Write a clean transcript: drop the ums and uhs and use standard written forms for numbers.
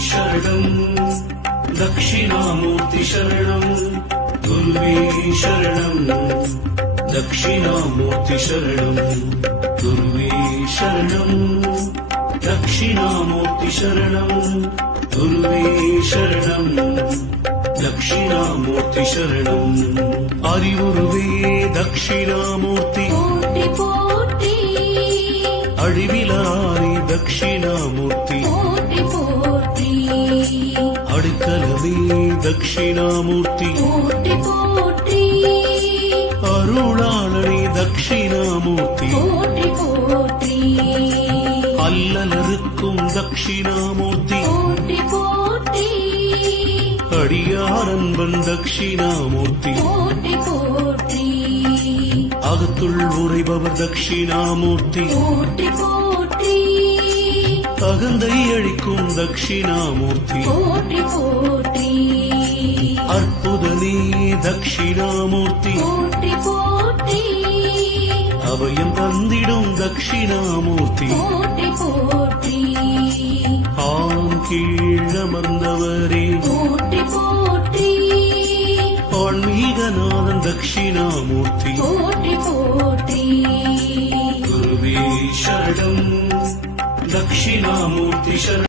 शरणं दक्षिणामूर्ति शरणं गुरुवे शरणं दक्षिणामूर्ति शरणं गुरुवे शरणं दक्षिणामूर्ति शरणं गुरुवे शरणं दक्षिणामूर्ति शरणं அறிவுருவே दक्षिणामूर्ति போற்றி போற்றி அழிவிலாரி दक्षिणामूर्ति போற்றி போற்றி அடுக்கலவே दक्षिणामूर्ति போற்றி போற்றி அருளாளனே दक्षिणामूर्ति போற்றி போற்றி அல்லலருக்கும் दक्षिणामूर्ति போற்றி போற்றி அடியாரன்பன் दक्षिणामूर्ति போற்றி போற்றி அகத்துள் உரைபவர் दक्षिणामूर्ति போற்றி போற்றி அகந்தை அழிக்கும் दक्षिणामूर्ति போற்றி போற்றி அற்புதனே दक्षिणामूर्ति போற்றி போற்றி அபயம் தந்திடும் दक्षिणामूर्ति போற்றி போற்றி ஆம் கீழமர்ந்தவரே போற்றி போற்றி ஆன்மீகநாதன் दक्षिणामूर्ति போற்றி போற்றி गुरुवे शरणं दक्षिणामूर्ति शरणं